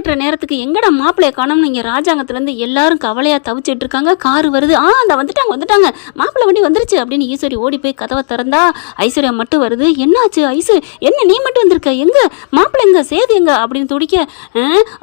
கட்டுற நேரத்துக்கு எங்கடா மாப்பிள்ளைய காணோம்னு இங்கே ராஜாங்கத்துலேருந்து எல்லாரும் கவலையாக தவிச்சிட்டு இருக்காங்க. கார் வருது. அந்த வந்துட்டாங்க மாப்பிள்ளை வண்டி வந்துருச்சு அப்படின்னு ஈஸ்வரி ஓடி போய் கதவை திறந்தா ஐஸ்வர்யா மட்டும் வருது. என்னாச்சு ஐசு, என்ன நீ மட்டும் வந்திருக்க, எங்க மாப்பிள்ளை எங்க, சேது எங்க அப்படின்னு துடிக்க,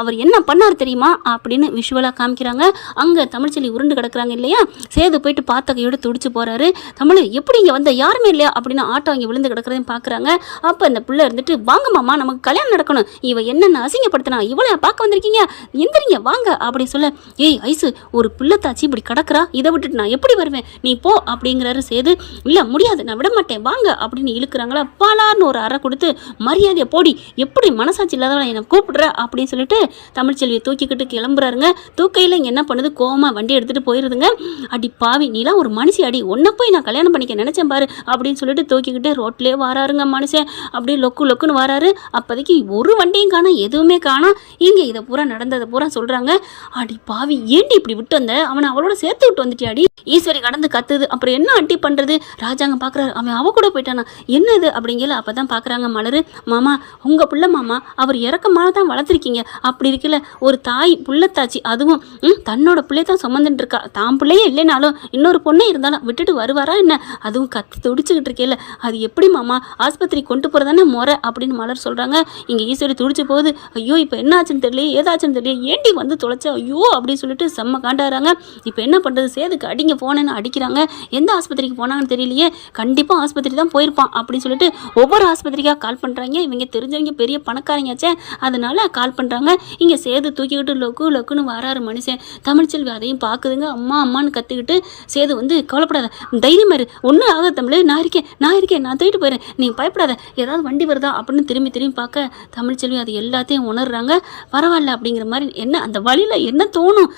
அவர் என்ன பண்ணார் தெரியுமா அப்படின்னு விஷுவலாக காமிக்கிறாங்க. அங்கே தமிழ்ச்செல்வி உருண்டு கிடக்குறாங்க இல்லையா, சேது போயிட்டு பார்த்த கையோட துடிச்சு போறாரு. தமிழ் எப்படி இங்கே வந்த, யாருமே இல்லையா அப்படின்னு ஆட்டோ அங்கே விழுந்து கிடக்கிறதையும் பார்க்குறாங்க. அப்போ அந்த பிள்ளை இருந்துட்டு, வாங்க மாமா நமக்கு கல்யாணம் நடக்கணும், இவ என்னென்ன அசிங்கப்படுத்தினா, இவளை பார்க்க வந்திருக்கீங்க, எந்திரிங்க வாங்க அப்படி சொல்ல, ஏய் ஐசு ஒரு பிள்ளை தாச்சி இப்படி கிடக்குறா, இதை விட்டுட்டு நான் எப்படி வருவேன், நீ போ அப்படிங்கிறாரு சேது. இல்லை முடியாது, நான் விட மாட்டேன் வாங்க அப்படின்னு இழுக்கிறாங்களா. பாலான்னு ஒரு அறை கொடுத்து, மரியாதையை போடி, எப்படி மனசாட்சி இல்லாதவளை என்னை கூப்பிடுற அப்படின்னு சொல்லிட்டு தமிழ்ச்செல்வியை தூக்கிக்கிட்டு கிளம்புறாருங்க. தூக்கையில் இங்கே என்ன பண்ணுது, கோவமா வண்டி எடுத்துகிட்டு போயிருதுங்க. அடி பாவி, நீலாம் ஒரு மனுஷி அடி, ஒன்றை போய் நான் கல்யாணம் பண்ணிக்க நினைச்சேன் பாரு அப்படின்னு சொல்லிட்டு தூக்கிக்கிட்டு ரோட்லேயே வராருங்க மனுஷன். அப்படியே லொக்குன்னு வராரு. அப்போதைக்கு ஒரு வண்டியும் காணோம், எதுவுமே காணோம். இங்கே இதை பூரா நடந்ததை பூரா சொல்கிறாங்க. அடி பாவி, ஏண்டி இப்படி விட்டு வந்த, அவனை அவளோட சேர்த்து விட்டு வந்துட்டியாடி. ஈஸ்வரி கடந்து கத்துது. அப்புறம் என்ன அட்டி பண்ணுறது, ராஜாங்க பார்க்குறாரு, அவன் அவ கூட போயிட்டானா என்னது அப்படிங்கல. அப்போ தான் பார்க்குறாங்க மலர், மாமா உங்கள் பிள்ளை மாமா, அவர் இறக்கமாக தான் வளர்த்துருக்கீங்க, அப்படி இருக்கல ஒரு தாய் புள்ளத்தாச்சி, அதுவும் தன்னோட பிள்ளைய தான் சுமந்துட்டு இருக்கா, தான் பிள்ளையே இல்லைனாலும் இன்னொரு பொண்ணே இருந்தாலும் விட்டுட்டு வருவாரா என்ன, அதுவும் கத்தி துடிச்சுக்கிட்டு இருக்கேல, அது எப்படி மாமா, ஆஸ்பத்திரி கொண்டு போகிறதானே முறை அப்படின்னு மலர் சொல்கிறாங்க. இங்கே ஈஸ்வரி துடிச்சு போகுது. ஐயோ இப்போ என்ன ஆச்சுன்னு தெரியல, ஏதாச்சுன்னு தெரியல, ஏண்டி வந்து தொலைச்சா ஐயோ அப்படின்னு சொல்லிட்டு செம்ம காண்டாடுறாங்க. இப்போ என்ன பண்ணுறது, சேதுக்கு அடிங்க போனேன்னு அடிக்கிறாங்க. எந்த ஆஸ்பத்திரிக்கு போனாங்கன்னு தெரியலையே, கண்டிப்பாக ஆஸ்பத்திரி தான் போயிருப்பான் அப்படின்னு சொல்லிட்டு ஒவ்வொரு ஆஸ்பத்திரிக்காக கால் பண்ணுறாங்க. இவங்க தெரிஞ்சவங்க பெரிய பணக்காரங்கயாச்சே, அதனால கால் பண்ணுறாங்க. இங்கே சேது தூக்கிக்கிட்டு லொக்குன்னு வராரு மனுஷன். தமிழ்ச்செல்வி அதையும் பார்க்குதுங்க. அம்மான்னு கற்றுக்கிட்டு சேது வந்து, கவலைப்படாத தைரியமாக இரு, ஒன்றும் ஆக தமிழ், நான் இருக்கேன் நான் தூக்கிட்டு போயிடுறேன், நீங்கள் பயப்படாத, ஏதாவது வண்டி வருதா அப்படின்னு திரும்பி பார்க்க தமிழ்ச்செல்வி அது எல்லாத்தையும் உணர்றாங்க. பரவாயில்ல அப்படிங்கிற மாதிரி என்ன அந்த வழியில் என்ன தோணும்,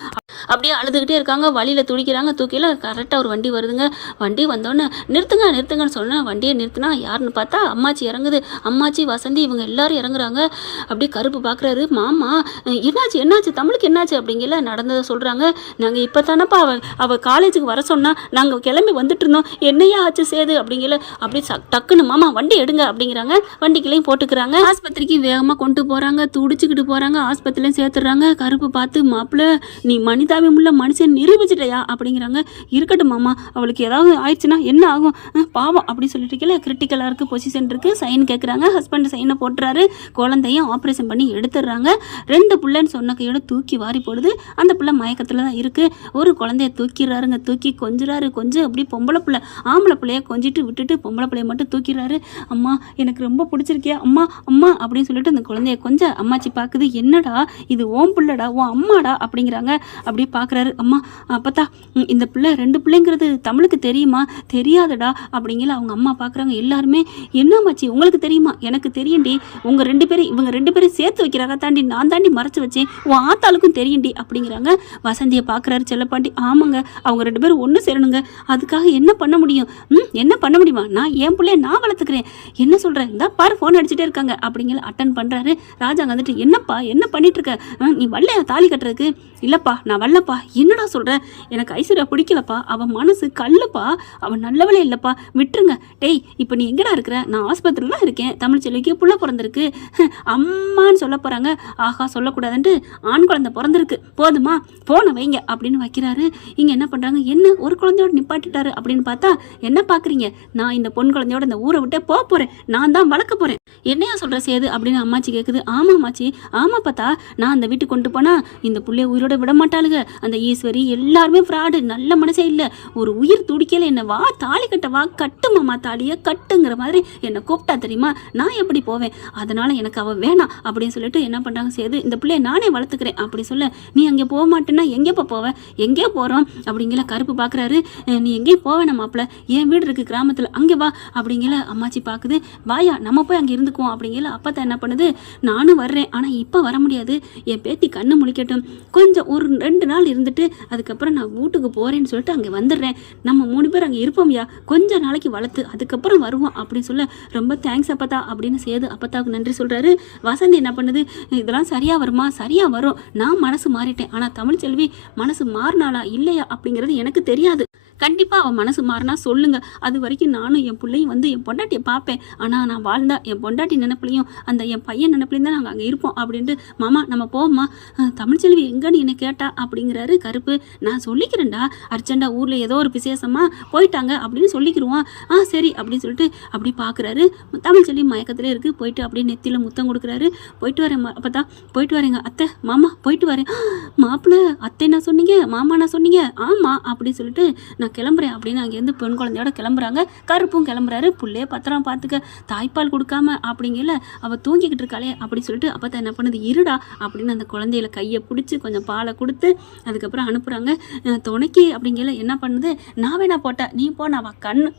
அப்படியே அழுதுகிட்டே இருக்காங்க. வழியில் துடிக்கிறாங்க. தூக்கியில் கரெக்டாக ஒரு வண்டி வருதுங்க. வண்டி வந்தோடனே நிறுத்துங்கன்னு சொன்னேன். வண்டியை நிறுத்தினா யாருன்னு பார்த்தா அம்மாச்சி இறங்குது. அம்மாச்சி வசந்தி இவங்க எல்லாரும் இறங்குறாங்க. அப்படியே கருப்பு பார்க்குறாரு. மாமா என்னாச்சு தமிழுக்கு என்னாச்சு அப்படிங்கல நடந்ததை சொல்கிறாங்க. நாங்கள் இப்போ தானப்பா அவள் காலேஜுக்கு வர சொன்னால் நாங்கள் கிளம்பி வந்துட்டு இருந்தோம், என்னையா ஆச்சு சேது அப்படிங்கல. அப்படி டக்குன்னு மாமா வண்டி எடுங்க அப்படிங்கிறாங்க. வண்டிக்குள்ளேயும் போட்டுக்கிறாங்க. ஆஸ்பத்திரிக்கு வேகமாக கொண்டு போகிறாங்க. துடிச்சுக்கிட்டு போகிறாங்க. ஆஸ்பத்திரிலையும் சேர்த்துடுறாங்க. கருப்பு பார்த்து, மாப்பிள்ளை நீ மனிதாபியம் உள்ள மனுஷன் நிரூபிச்சிட்டையா அப்படிங்கிறாங்க. இருக்கட்டும் மாமா, அவளுக்கு ஏதாவது ஆயிடுச்சுன்னா என்ன ஆகும், பாவம் அப்படின்னு சொல்லிட்டு இருக்கல. கிரிட்டிக்கலாக இருக்குது, பொசிஷன் இருக்குது, சைன் கேட்குறாங்க. ஹஸ்பண்ட் சைனை போட்டுறாரு. குழந்தையும் ஆப்ரேஷன் பண்ணி எடுத்துடுறாங்க. 2 பிள்ளைன்னு சொன்ன கையோட தூக்கி வாரி போடுது. அந்த பிள்ளை மயக்கத்தில் தான் இருக்குது. ஒரு குழந்தைய தூக்கிடுறாருங்க. தூக்கி கொஞ்சம் அப்படி பொம்பளை பிள்ளை, ஆம்பளை பிள்ளைய கொஞ்சிட்டு விட்டுட்டு பொம்பளை பிள்ளைய மட்டும் தூக்கிடுறாரு. அம்மா எனக்கு ரொம்ப பிடிச்சிருக்கியா அம்மா அப்படின்னு சொல்லிட்டு அந்த குழந்தைய கொஞ்சம் அம்மாச்சி பார்க்குது. என்னடா இது ஓம் பிள்ளைடா, உன் அம்மாடா அப்படிங்கிறாங்க. அப்படியே பார்க்குறாரு. அம்மா அப்பத்தா இந்த பிள்ளை 2 பிள்ளைங்கிறது தமிழுக்கு தெரியுமா, தெரியாதடா அப்படிங்கிற அவங்க அம்மா பார்க்குறாங்க. எல்லாருமே என்னம்மாச்சி உங்களுக்கு தெரியுமா, எனக்கு தெரியும்டி, இவங்க 2 பேரும் சேர்த்து வைக்கிறாங்க தாண்டி, நான் தாண்டி மறைச்சு வச்சேன், உன் ஆத்தாளுக்கும் தெரியும்டி அப்படிங்கிறாங்க. வசந்தியை பார்க்குறாரு செல்லப்பாண்டி. ஆமாங்க, அவங்க 2 பேரும் ஒன்று சேரணுங்க, அதுக்காக என்ன பண்ண முடியும், என்ன பண்ண முடியுமா, நான் என் பிள்ளைய நான் வளர்த்துக்கிறேன், என்ன சொல்கிறேன், இந்த பாரு ஃபோன் அடிச்சுட்டே இருக்காங்க அப்படிங்கிற அட்டன் பண்ணுறாரு. ராஜாங்க வந்துட்டு, என்னப்பா என்ன பண்ணிட்டு இருக்க, நீ வல்லையா தாலி கட்டுறதுக்கு, இல்லைப்பா நான் வரலப்பா, என்னடா சொல்கிறேன், எனக்கு ஐஸ்வர்யா பிடிக்கலப்பா, அவன் மனசு கல்லுப்பா, அவன் நல்லவளே இல்லைப்பா, விட்டுருங்க. டேய் இப்போ நீ எங்கடா இருக்கிற, நான் ஆஸ்பத்திரிலாம் இருக்கேன், தமிழ்ச்செல்விக்கு புள்ள பிறந்திருக்கு, அம்மான்னு சொல்ல போகிறாங்க. ஆஹா சொல்லக்கூடாதுன்ட்டு, ஆண் குழந்தை பிறந்திருக்கு போதுமா, போன வைங்க அப்படின்னு வைக்கிறாரு. இங்கே என்ன பண்ணுறாங்க, என்ன ஒரு குழந்தையோட நிப்பாட்டிட்டாரு அப்படின்னு பார்த்தா, என்ன பார்க்குறீங்க, நான் இந்த பொன் குழந்தையோட இந்த ஊரை விட்டே போக போகிறேன், நான் தான் வளர்க்க போகிறேன், என்னையா சொல்கிற சேது அப்படின்னு அம்மாச்சி கேட்குது. ஆமாம்மாச்சி, ஆமாம் பார்த்தா, நான் அந்த வீட்டுக்கு கொண்டு போனால் இந்த பிள்ளைய உயிரோட விட மாட்டாளுங்க, அந்த ஈஸ்வரி எல்லாருமே ஃப்ராடு, நல்ல மனசே இல்லை, ஒரு உயிர் துடிக்கல, என்ன வா தாலி கட்ட வா, கட்டு மாமா தாலியை கட்டுங்கிற மாதிரி என்னை கூப்பிட்டா தெரியுமா, நான் எப்படி போவேன், அதனால எனக்கு அவள் வேணாம் அப்படின்னு சொல்லிட்டு என்ன பண்ணுறாங்க, சேது இந்த பிள்ளைய நானே வளர்த்துக்கிறேன் அப்படி சொல்ல, நீ அங்கே போக மாட்டேன்னா எங்கேப்போ போவேன், எங்கேயோ போகிறோம் அப்படிங்கிற கருப்பு பார்க்குறாரு. நீ எங்கேயும் போவேன் மாப்பிள்ள, என் வீடு இருக்குது கிராமத்தில், அங்கே வா அப்படிங்கிற அம்மாச்சி பார்க்குது. வாயா நம்ம போய் அங்கே இருந்துக்குவோம் அப்படிங்கிற. அப்போ என்ன பண்ணுது, நானும் வர்றேன், ஆனால் இப்போ வர முடியாது, என் பேத்தி கண்ணு முழிக்கட்டும், கொஞ்சம் ஒரு 2 நாள் இருந்துட்டு அதுக்கப்புறம் நான் வீட்டுக்கு போகிறேன்னு சொல்லிட்டு அங்கே வந்துடுறேன், நம்ம 3 பேர் அங்கே இருப்போம்யா, கொஞ்சம் நாளைக்கு வளர்த்து அதுக்கப்புறம் வருவோம் அப்படின்னு சொல்ல, ரொம்ப தேங்க்ஸ் அப்பத்தா அப்படின்னு சேது அப்பத்தாவுக்கு நன்றி சொல்கிறாரு. வசந்தி என்ன பண்ணுது, இதெல்லாம் சரியாக வருமா, சரியாக வரும், நான் மனசு மாறிட்டேன், ஆனால் தமிழ்ச்செல்வி மனசு மாறினாளா இல்லையா அப்படிங்கிறது எனக்கு தெரியாது, கண்டிப்பாக அவன் மனசு மாறினா சொல்லுங்கள். அது வரைக்கும் நானும் என் பிள்ளையும் வந்து என் பொண்டாட்டியை பார்ப்பேன். ஆனால் நான் வாழ்ந்தா என் பொண்டாட்டி நினைப்புலையும் அந்த என் பையன் நினைப்புலையும் தான் நாங்கள் அங்கே இருப்போம் அப்படின்ட்டு மாமா நம்ம போவோம்மா, தமிழ்ச்செல்வி எங்கன்னு என்னை கேட்டா அப்படிங்கிறாரு கருப்பு. நான் சொல்லிக்கிறேன்டா, அர்ஜென்டா ஊரில் ஏதோ ஒரு விசேஷமாக போயிட்டாங்க அப்படின்னு சொல்லிக்கிருவோம். சரி அப்படின்னு சொல்லிட்டு அப்படி பார்க்குறாரு. தமிழ்ச்செல்வி மயக்கத்திலே இருக்குது. போயிட்டு அப்படியே நெத்தியில் முத்தம் கொடுக்குறாரு. போயிட்டு வரேன் அப்போ தான் போயிட்டு வரேங்க அத்தை மாமா போயிட்டு வரேன். மாப்பிள்ளை அத்தை என்ன சொன்னீங்க, மாமா என்ன சொன்னீங்க? ஆமாம் அப்படின்னு சொல்லிட்டு நான் கிளம்புறேன் அப்படின்னு அங்கேருந்து பெண் குழந்தையோட கிளம்புறாங்க. கருப்பும் கிளம்புறாரு. புள்ளைய பத்திரம் பார்த்துக்க, தாய்ப்பால் கொடுக்காம அப்படிங்கல அவள் தூங்கிக்கிட்டு இருக்காளே அப்படி சொல்லிட்டு அப்போ தான் என்ன பண்ணுது, இருடா அப்படின்னு அந்த குழந்தையில கையை பிடிச்சி கொஞ்சம் பாலை கொடுத்து அதுக்கப்புறம் அனுப்புகிறாங்க. துணைக்கி அப்படிங்கல என்ன பண்ணுது, நான் வேணா போட்டேன் நீ போ, நான்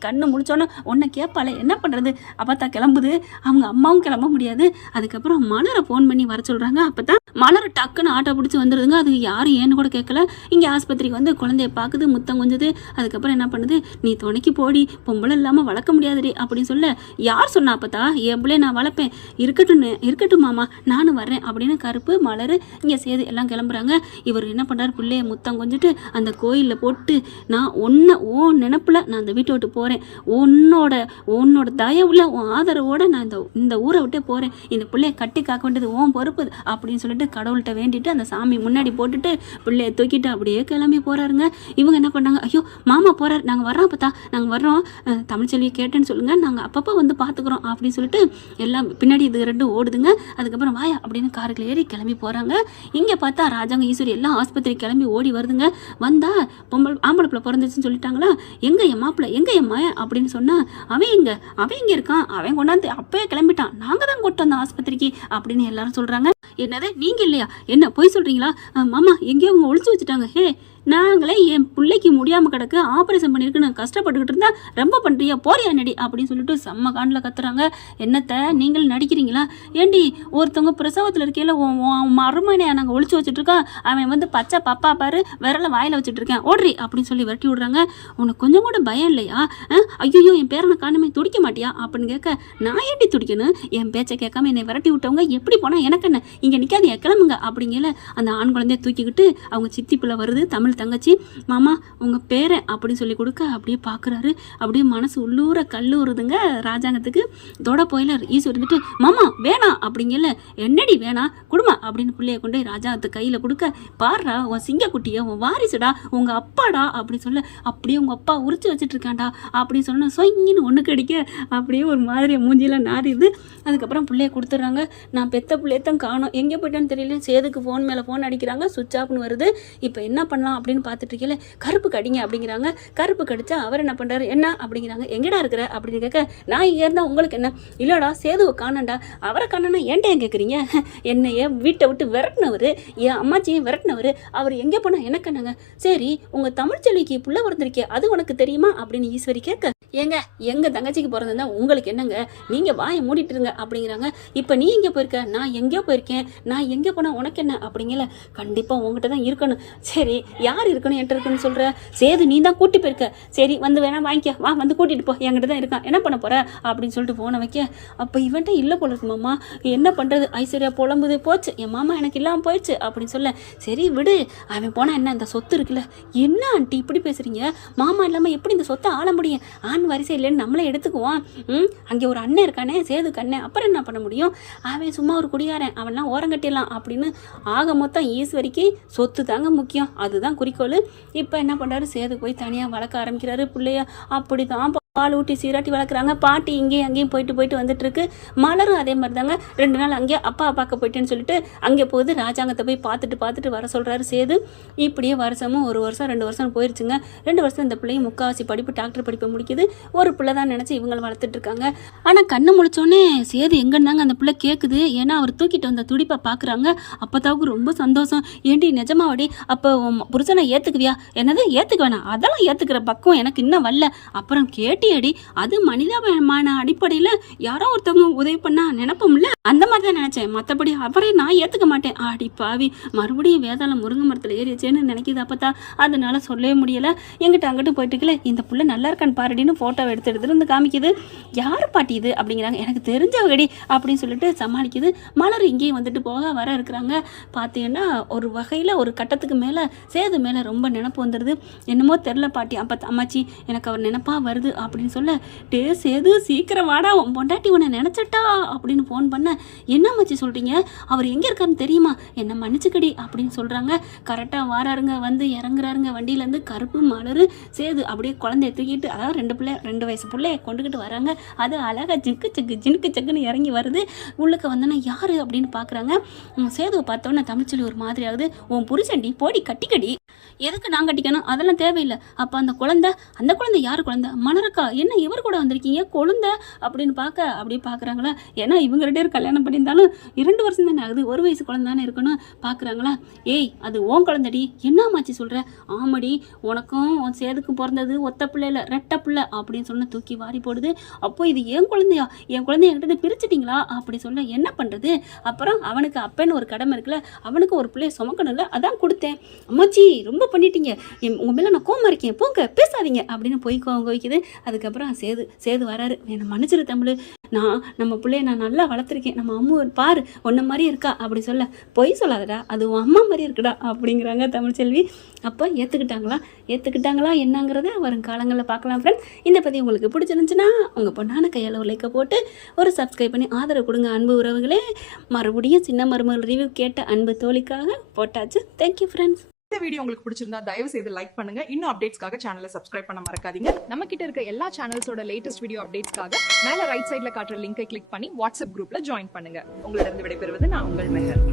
கண்ணு முடிச்சோன்னே உன்னை கேட்பாளே என்ன பண்ணுறது. அப்போ தான் கிளம்புது. அவங்க அம்மாவும் கிளம்ப முடியாது. அதுக்கப்புறம் மலரை ஃபோன் பண்ணி வர சொல்கிறாங்க. அப்போ தான் மலர் டக்குன்னு ஆட்டோ பிடிச்சி வந்துடுதுங்க. அது யாரும் ஏன்னு கூட கேட்கல. இங்கே ஆஸ்பத்திரிக்கு வந்து குழந்தைய பார்க்குது, முத்தம் கொஞ்சது. அதுக்கப்புறம் என்ன பண்ணுது, நீ துணைக்கு போடி, பொம்பளை இல்லாமல் வளர்க்க முடியாதுடி அப்படின்னு சொல்ல. யார் சொன்னா அப்பத்தா, என் பிள்ளைய நான் வளர்ப்பேன், இருக்கட்டும் மாமா நானும் வர்றேன் அப்படின்னு கருப்பு மலர் இங்கே சேது எல்லாம் கிளம்புறாங்க. இவர் என்ன பண்ணுறாரு, பிள்ளைய முத்தம் கொஞ்சிட்டு அந்த கோயிலில் போட்டு, நான் ஓ நினப்பில் நான் அந்த வீட்டை விட்டு போகிறேன், உன்னோட தயவுல உன் ஆதரவோடு நான் இந்த ஊரை விட்டே போகிறேன், இந்த பிள்ளைய கட்டி காக்க வேண்டியது ஓன் பொறுப்பு அப்படின்னு சொல்லிட்டு கடவுள்கிட்ட வேண்டிட்டு அந்த சாமி முன்னாடி போட்டுட்டு பிள்ளைய தூக்கிட்டு அப்படியே கிளம்பி போகிறாருங்க. இவங்க என்ன பண்ணாங்க, ஐயோ மாமா போகிறார், நாங்கள் வர்றோம் அப்பத்தா, நாங்கள் வர்றோம், தமிழ்ச்செல்வியை கேட்டேன்னு சொல்லுங்கள், நாங்கள் அப்பப்போ வந்து பார்த்துக்குறோம் அப்படின்னு சொல்லிட்டு எல்லாம் பின்னாடி இது ரெண்டும் ஓடுதுங்க. அதுக்கப்புறம் வாயா அப்படின்னு காருக்குள்ள ஏறி கிளம்பி போகிறாங்க. இங்கே பார்த்தா ராஜாங்க ஈஸ்வரி எல்லாம் ஆஸ்பத்திரி கிளம்பி ஓடி வருதுங்க. வந்தா ஆம்பளை பிள்ளை பிறந்துச்சுன்னு சொல்லிட்டாங்களா, எங்க என் மாப்பிள்ளை எங்க என் மயன் அப்படின்னு சொன்னால், அவன் எங்கே இருக்கான், அவன் கொண்டாந்து அப்பயே கிளம்பிட்டான், நாங்கள் தான் கூட்டு வந்தோம் ஆஸ்பத்திரிக்கு அப்படின்னு எல்லாரும் சொல்கிறாங்க. என்னது நீங்கள் இல்லையா, என்ன போய் சொல்கிறீங்களா, மாமா எங்கேயோ அவங்க ஒழிச்சு வச்சுட்டாங்க, ஹே நாங்களே என் பிள்ளைக்கு முடியாமல் கிடக்கு, ஆப்ரேஷன் பண்ணியிருக்கு, நான் கஷ்டப்பட்டுக்கிட்டு இருந்தா ரொம்ப பண்ணுறியா, போறியா நடி அப்படின்னு சொல்லிட்டு செம்ம காண்டில் கத்துறாங்க. என்னத்தை நீங்கள் நடிக்கிறீங்களா, ஏண்டி ஒருத்தவங்க பிரசவத்தில் இருக்கையில் மருமனையை நாங்கள் ஒழிச்சு வச்சுட்ருக்கோம், அவன் வந்து பச்சை பப்பா பாரு விரலை வாயில் வச்சுட்டு இருக்கேன் ஓடுறி அப்படின்னு சொல்லி விரட்டி விடுறாங்க. உனக்கு கொஞ்சம் கூட பயம் இல்லையா, ஐயோ என் பேரனை காணுமே துடிக்க மாட்டியா அப்படின்னு கேட்க, நான் ஏண்டி துடிக்கணும், என் பேச்சை கேட்காம என்னை விரட்டி விட்டவங்க எப்படி போனால் எனக்கு என்ன, இங்கே நிற்காது கிளம்புங்க அப்படிங்கல அந்த ஆண் குழந்தைய தூக்கிக்கிட்டு அவங்க சித்தி பிள்ளை வருது, தமிழ் தங்கச்சி, மாமா உங்கள் பேரன் அப்படின்னு சொல்லி கொடுக்க அப்படியே பார்க்குறாரு. அப்படியே மனசு உள்ளூர கல்லூருதுங்க ராஜாங்கத்துக்கு. தொட போயில ஈஸ்வரி இருந்துட்டு, மாமா வேணாம் அப்படிங்கல, என்னடி வேணாம் குடுமா அப்படின்னு பிள்ளைய கொண்டு ராஜாங்கத்து கையில் கொடுக்க, பாடுறா உன் சிங்கக்குட்டியை உன் வாரிசுடா உங்கள் அப்பாடா அப்படி சொல்ல, அப்படியே உங்கள் அப்பா உரிச்சு வச்சுட்டு இருக்காண்டா அப்படின்னு சொன்னால் சொங்கின்னு ஒன்று கடிக்க அப்படியே ஒரு மாதிரி மூஞ்சியெல்லாம் நாரிது. அதுக்கப்புறம் பிள்ளைய கொடுத்துட்றாங்க. நான் பெத்த பிள்ளையத்தான் காணோம், எங்கே போயிட்டான்னு தெரியல. சேதுக்கு ஃபோன் மேலே ஃபோன் அடிக்கிறாங்க, சுவிட்ச் ஆஃப்னு வருது. இப்போ என்ன பண்ணலாம் அப்படின்னு பார்த்துட்டு இருக்கல, கருப்பு கடிங்க அப்படிங்கிறாங்க. கருப்பு கடிச்சா அவர் என்ன பண்ணுறாரு, என்ன அப்படிங்கிறாங்க, எங்கடா இருக்கிற அப்படின்னு கேட்க, நான் இங்கே இருந்தால் உங்களுக்கு என்ன, இல்லைடா சேதுவை காணண்டா, அவரை காணனா ஏன்ட்ட ஏன் கேட்குறீங்க, என்னைய வீட்டை விட்டு விரட்டினவர், என் அம்மாச்சியும் விரட்டினவர், அவர் எங்கே போனால் எனக்கு என்னங்க, சரி உங்கள் தமிழ்ச்செல்விக்கு புள்ள பிறந்திருக்கே அது உனக்கு தெரியுமா அப்படின்னு ஈஸ்வரி கேட்க, ஏங்க எங்கள் தங்கச்சிக்கு பிறந்திருந்தா உங்களுக்கு என்னங்க, நீங்கள் வாயை மூடிட்டுருங்க அப்படிங்கிறாங்க. இப்போ நீ எங்கே போயிருக்க, நான் எங்கேயோ போயிருக்கேன், நான் எங்கே போனால் உனக்கு என்ன அப்படிங்கல, கண்டிப்பாக உங்ககிட்ட தான் இருக்கணும், சரி யார் இருக்கணும் என்கிட்ட இருக்குன்னு சொல்கிற, சேது நீ தான் கூட்டி போயிருக்க, சரி வந்து வேணா வாங்கிக்க, வா வந்து கூட்டிகிட்டு போ, என்கிட்ட தான் இருக்கான், என்ன பண்ண போகிற அப்படின்னு சொல்லிட்டு போன வைக்க, அப்போ இவன்ட்ட இல்லை போல இருக்கு மாமா, என்ன பண்ணுறது, ஐஸ்வர்யா புலம்புது, போச்சு என் மாமா எனக்கு இல்லாமல் போயிடுச்சு அப்படின்னு சொல்ல, சரி விடு அவன் போனால் என்ன, இந்த சொத்து இருக்குல்ல, என்ன ஆண்டி இப்படி பேசுகிறீங்க, மாமா இல்லாமல் எப்படி இந்த சொத்தை ஆள முடியும், வரிசை இல்லைன்னு நம்மளே எடுத்துக்குவான், அங்கே ஒரு அண்ணன் இருக்கானே சேதுக்கு அண்ணன், அப்புறம் என்ன பண்ண முடியும், அவன் சும்மா ஒரு குடியாரன், அவன்லாம் ஓரங்கட்டிடலாம் அப்படின்னு ஆக மொத்தம் ஈஸ்வரிக்கு சொத்து தாங்க முக்கியம், அதுதான் குறிக்கோள். இப்போ என்ன பண்ணுறாரு, சேது போய் தனியாக வளர்க்க ஆரம்பிக்கிறாரு பிள்ளைய. அப்படி தான் பால் ஊட்டி சீராட்டி வளர்க்குறாங்க. பாட்டி இங்கேயும் அங்கேயும் போயிட்டு வந்துட்டுருக்கு. மலரும் அதே மாதிரி தாங்க 2 நாள் அங்கேயே அப்பா பார்க்க போயிட்டேன்னு சொல்லிட்டு அங்கே போகுது. ராஜாங்கத்தை போய் பார்த்துட்டு வர சொல்கிறாரு சேது. இப்படியே வருஷமும் 1 வருஷம் 2 வருஷம் போயிடுச்சுங்க. 2 வருஷம் இந்த பிள்ளையும் முக்கால்வாசி படிப்பு டாக்டர் படிப்பை முடிக்குது. ஒரு பிள்ளை தான் நினச்சி இவங்களை வளர்த்துட்ருக்காங்க. ஆனால் கண்ணு முழிச்சோன்னே சேது எங்கன்னாங்க அந்த பிள்ளை கேட்குது. ஏன்னா அவர் தூக்கிட்டு வந்த துடிப்பை பார்க்குறாங்க. அப்போதாவுக்கு ரொம்ப சந்தோஷம். ஏண்டி நிஜமாவடி அப்போ புருஷனை ஏற்றுக்குவியா, என்னது ஏற்றுக்க வேணாம், அதெல்லாம் ஏற்றுக்கிற பக்கம் எனக்கு இன்னும் வரல, அப்புறம் கேட்டி இல்லையடி, அது மனிதாபிமான அடிப்படையில யாரோ ஒருத்தவங்க உதவி பண்ணா நினைப்போம்ல, அந்த மாதிரி தான் நினைச்சேன். மற்றபடி அவரை நான் ஏத்துக்க மாட்டேன். ஆடி பாவி, மறுபடியும் வேதாளம் முருங்கை மரத்துல ஏறிச்சேன்னு நினைக்கிது அப்பதான். அதனால சொல்லவே முடியல. எங்கிட்ட அங்கிட்டு போயிட்டுக்கல, இந்த புள்ள நல்லா இருக்கான்னு பாருடின்னு போட்டோ எடுத்து வந்து காமிக்குது. யாரு பாட்டி இது அப்படிங்கிறாங்க. எனக்கு தெரிஞ்சவகடி அப்படின்னு சொல்லிட்டு சமாளிக்குது. மலர் இங்கேயும் வந்துட்டு போக வர இருக்கிறாங்க. பார்த்தீங்கன்னா ஒரு வகையில் ஒரு கட்டத்துக்கு மேலே சேது மேலே ரொம்ப நினப்பு வந்துடுது. என்னமோ தெரில பாட்டி, அப்போ அம்மாச்சி எனக்கு அவர் நினப்பாக வருது அப்படின்னு சொல்ல, டே சேது சீக்கிரம் வாடா, உன் பொண்டாட்டி உன்னை நினச்சிட்டா அப்படின்னு ஃபோன் பண்ண, என்ன அம்மாச்சி சொல்கிறீங்க, அவர் எங்கே இருக்காருன்னு தெரியுமா, என்ன மன்னிச்சுக்கடி அப்படின்னு சொல்கிறாங்க. கரெக்டாக வாராருங்க, வந்து இறங்குறாருங்க வண்டியிலேருந்து. கருப்பு மலர் சேது அப்படியே குழந்தைய தூக்கிட்டு, அதாவது 2 வயசு பிள்ளைய கொண்டுக்கிட்டு வராங்க. அது அழகாக ஜினுக்கு சக்குன்னு இறங்கி வருது. உள்ளுக்க வந்தோன்னா யார் அப்படின்னு பார்க்குறாங்க. சேதுவை பார்த்தோன்னே தமிழ்ச்சொல்லி ஒரு மாதிரி ஆகுது. உன் புருஷன்டி போடி கட்டிக்கடி, எதுக்கு நான் கட்டிக்கணும், அதெல்லாம் தேவையில்லை. அப்போ அந்த குழந்தை யார் குழந்தை, மலரக்கா, என்ன இவர் கூட வந்திருக்கீங்க குழந்தை அப்படின்னு அப்படியே பார்க்குறாங்களா. ஏன்னா இவங்க 2 பேரும் கல்யாணம் பண்ணியிருந்தாலும் 2 வருஷம் தானே ஆகுது, 1 வயசு குழந்தை தானே இருக்கணும். பார்க்குறாங்களா. ஏய் அது ஓன் குழந்தைடி, என்ன மாச்சி சொல்கிற, ஆமாடி உனக்கும் உன் சேதுக்கும் பிறந்தது ஒத்த பிள்ளை இல்லை ரெட்டை பிள்ளை அப்படின்னு சொன்ன தூக்கி வாரி போடுது. அப்போ இது என் குழந்தையா, என் குழந்தைய என்கிட்ட பிரிச்சுட்டிங்களா அப்படி சொல்ல, என்ன பண்ணுறது, அப்புறம் அவனுக்கு அப்பன்னு ஒரு கடமை இருக்குல்ல, அவனுக்கு ஒரு பிள்ளைய சுமக்கணும்ல, அதான் கொடுத்தேன். அம்மாச்சி ரொம்ப பண்ணிட்டீங்க, உங்கள் மேலே நான் கோமா இருக்கேன், போங்க பேசாதீங்க அப்படின்னு போய் வைக்குது. அதுக்கப்புறம் சேது வராரு. என்னை மன்னிச்சிரு தமிழ், நம்ம பிள்ளைய நான் நல்லா வளர்த்துருக்கேன், நம்ம அம்மா பாரு ஒன்றை மாதிரி இருக்கா அப்படி சொல்ல, பொய் சொல்லாதடா, அது உன் அம்மா மாதிரி இருக்குடா அப்படிங்கிறாங்க தமிழ்ச்செல்வி. அப்போ ஏற்றுக்கிட்டாங்களா என்னங்கிறத வரும் காலங்களில் பார்க்கலாம் ஃப்ரெண்ட்ஸ். இந்த பற்றி உங்களுக்கு பிடிச்சிருந்துச்சுன்னா உங்கள் பொண்ணான கையால் ஒரு லைக்கை போட்டு ஒரு சப்ஸ்கிரைப் பண்ணி ஆதரவு கொடுங்க அன்பு உறவுகளே. மறுபடியும் சின்ன மருமகள் ரிவ்யூ கேட்ட அன்பு தோழிக்காக போட்டாச்சு. Thank you friends. இந்த வீடியோ உங்களுக்கு பிடிச்சிருந்தா தயவு செய்து லைக் பண்ணுங்க. இன்னும் அப்டேட்ஸ்க்காக சேனலை சப்ஸ்கிரைப் பண்ண மறக்காதீங்க. நம்ம கிட்ட இருக்க எல்லா சேனல்ஸோட லேட்டஸ்ட் வீடியோ அப்டேட்ஸ்க்காக மேல ரைட் சைடுல காட்டுற லிங்கை கிளிக் பண்ணி வாட்ஸ்அப் குரூப்ல ஜாயின் பண்ணுங்க. உங்களிடம் விடைபெறுவது நான் உங்கள் மெஹர்.